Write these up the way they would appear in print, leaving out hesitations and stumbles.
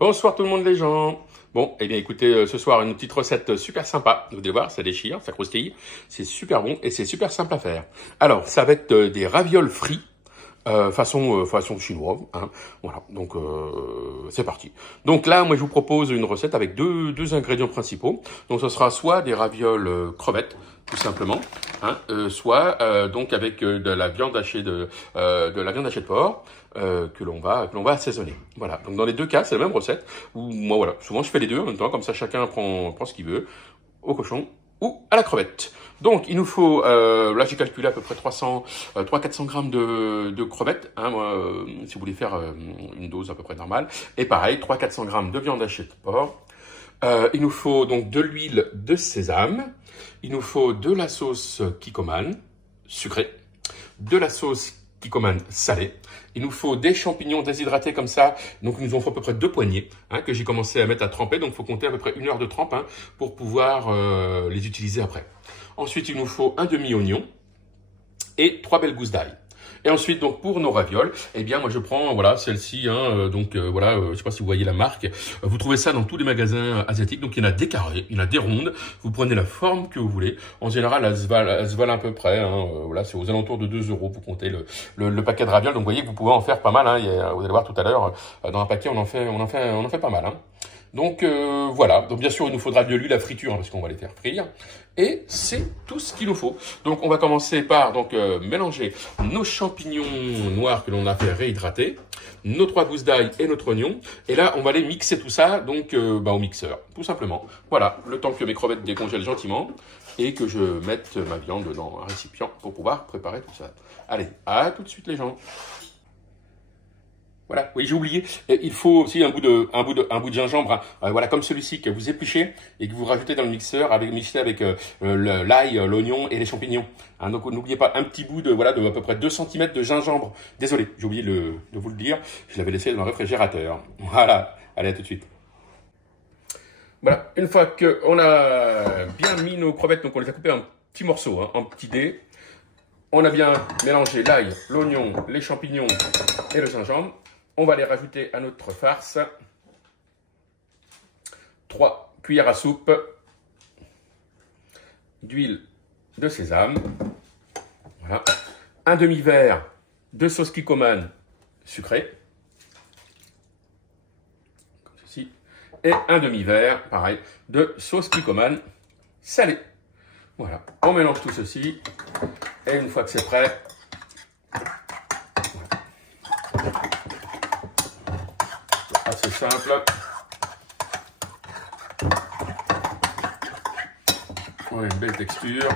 Bonsoir tout le monde les gens. Bon, eh bien écoutez, ce soir une petite recette super sympa. Vous allez voir, ça déchire, ça croustille. C'est super bon et c'est super simple à faire. Alors, ça va être des ravioles frits. Façon chinoise, hein. Voilà, donc c'est parti. Donc là, moi je vous propose une recette avec deux ingrédients principaux. Donc ce sera soit des ravioles crevettes, tout simplement, hein, soit donc avec de la viande hachée de la viande hachée de porc que l'on va assaisonner. Voilà. Donc dans les deux cas, c'est la même recette. Où moi voilà, souvent je fais les deux en même temps, comme ça chacun prend ce qu'il veut, au cochon ou à la crevette. Donc, il nous faut, là j'ai calculé à peu près 300-400 grammes de crevettes, hein, si vous voulez faire une dose à peu près normale. Et pareil, 300-400 grammes de viande hachée de porc. Il nous faut donc de l'huile de sésame. Il nous faut de la sauce Kikkoman sucrée, de la sauce Kikkoman salée. Il nous faut des champignons déshydratés comme ça. Donc, il nous en faut à peu près 2 poignées, hein, que j'ai commencé à mettre à tremper. Donc, il faut compter à peu près 1 heure de trempe, hein, pour pouvoir les utiliser après. Ensuite, il nous faut un demi-oignon et 3 belles gousses d'ail. Et ensuite, donc pour nos ravioles, eh bien moi je prends voilà celle-ci, hein, voilà, je sais pas si vous voyez la marque. Vous trouvez ça dans tous les magasins asiatiques. Donc il y en a des carrés, il y en a des rondes. Vous prenez la forme que vous voulez. En général, elles se valent à peu près. Hein, voilà, c'est aux alentours de 2 €. Vous comptez le paquet de ravioles. Donc vous voyez que vous pouvez en faire pas mal. Hein, vous allez voir tout à l'heure, dans un paquet on en fait pas mal. Hein. Donc voilà, donc bien sûr il nous faudra de l'huile à friture, hein, parce qu'on va les faire frire. Et c'est tout ce qu'il nous faut. Donc on va commencer par mélanger nos champignons noirs que l'on a fait réhydrater, nos 3 gousses d'ail et notre oignon. Et là on va les mixer tout ça donc au mixeur, tout simplement. Voilà, le temps que mes crevettes décongèlent gentiment et que je mette ma viande dans un récipient pour pouvoir préparer tout ça. Allez, à tout de suite les gens. Voilà, oui, j'ai oublié. Il faut aussi un bout de gingembre, hein, voilà, comme celui-ci que vous épluchez et que vous rajoutez dans le mixeur mixé avec l'ail, l'oignon et les champignons. Hein, donc n'oubliez pas un petit bout de à peu près 2 cm de gingembre. Désolé, j'ai oublié de vous le dire. Je l'avais laissé dans le réfrigérateur. Voilà, allez à tout de suite. Voilà, une fois qu'on a bien mis nos crevettes, donc on les a coupées en petits morceaux, hein, en petits dés. On a bien mélangé l'ail, l'oignon, les champignons et le gingembre. On va les rajouter à notre farce. 3 cuillères à soupe d'huile de sésame. Voilà. Un demi-verre de sauce Kikkoman sucrée. Comme ceci. Et un demi-verre, pareil, de sauce Kikkoman salée. Voilà. On mélange tout ceci. Et une fois que c'est prêt, assez simple. On a une belle texture.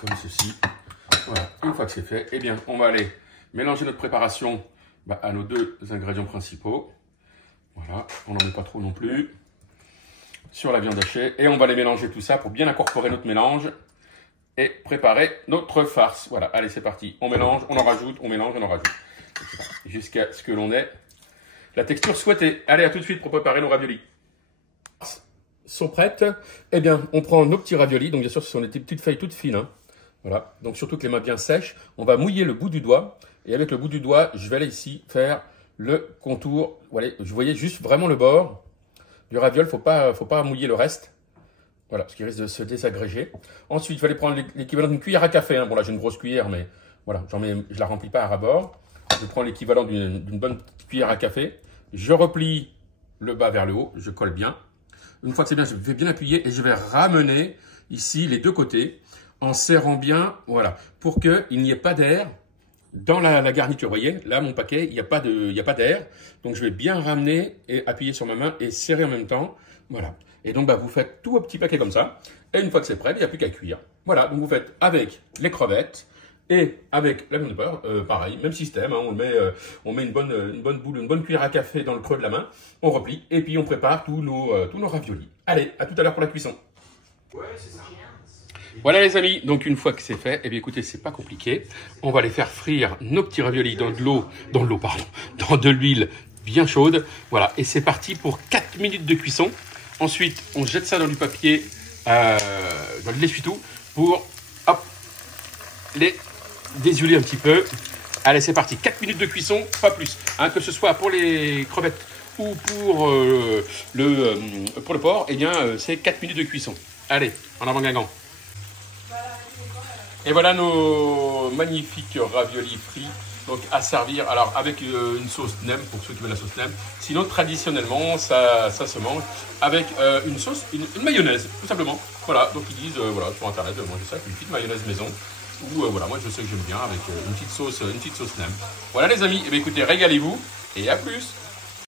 Comme ceci. Voilà. Une fois que c'est fait, eh bien, on va aller mélanger notre préparation à nos 2 ingrédients principaux. Voilà. On n'en met pas trop non plus. Sur la viande hachée. Et on va les mélanger tout ça pour bien incorporer notre mélange. Et préparer notre farce. Voilà, allez, c'est parti. On mélange, on en rajoute, on mélange, on en rajoute. Jusqu'à ce que l'on ait la texture souhaitée. Allez, à tout de suite pour préparer nos raviolis. Sont prêtes. Eh bien, on prend nos petits raviolis. Donc, bien sûr, ce sont des petites feuilles toutes fines. Hein. Voilà. Donc, surtout que les mains bien sèches. On va mouiller le bout du doigt. Et avec le bout du doigt, je vais aller ici faire le contour. Voilà, vous voyez juste vraiment le bord du raviol. Faut pas mouiller le reste. Voilà, parce qu'il risque de se désagréger. Ensuite, je vais aller prendre l'équivalent d'une cuillère à café. Hein. Bon, là, j'ai une grosse cuillère, mais voilà, je la remplis pas à ras-bord. Je prends l'équivalent d'une bonne cuillère à café. Je replie le bas vers le haut. Je colle bien. Une fois que c'est bien, je vais bien appuyer et je vais ramener ici les 2 côtés en serrant bien, voilà, pour qu'il n'y ait pas d'air dans la garniture. Vous voyez, là, mon paquet, il n'y a pas d'air. Donc, je vais bien ramener et appuyer sur ma main et serrer en même temps. Voilà. Et donc, vous faites tout au petit paquet comme ça. Et une fois que c'est prêt, il n'y a plus qu'à cuire. Voilà, donc vous faites avec les crevettes et avec la viande de porc. Pareil, même système. Hein, on met une bonne cuillère à café dans le creux de la main. On replie et puis on prépare tous nos raviolis. Allez, à tout à l'heure pour la cuisson. Ouais, c'est ça. Voilà les amis, donc une fois que c'est fait, eh bien écoutez, c'est pas compliqué. On va les faire frire nos petits raviolis dans de l'huile bien chaude. Voilà, et c'est parti pour 4 minutes de cuisson. Ensuite, on jette ça dans du papier, dans de l'essuie-tout, pour les déshuiler un petit peu Allez, c'est parti. 4 minutes de cuisson, pas plus. Hein, que ce soit pour les crevettes ou pour, pour le porc, eh bien, c'est 4 minutes de cuisson. Allez, en avant Guingamp. Et voilà nos magnifiques raviolis frits. Donc à servir alors avec une sauce nem pour ceux qui veulent la sauce nem. Sinon traditionnellement ça se mange avec une sauce, une mayonnaise tout simplement. Voilà, donc ils disent voilà sur internet de manger ça avec une petite mayonnaise maison. Ou voilà, moi je sais que j'aime bien avec une petite sauce nem. Voilà les amis, et bien écoutez, régalez-vous et à plus.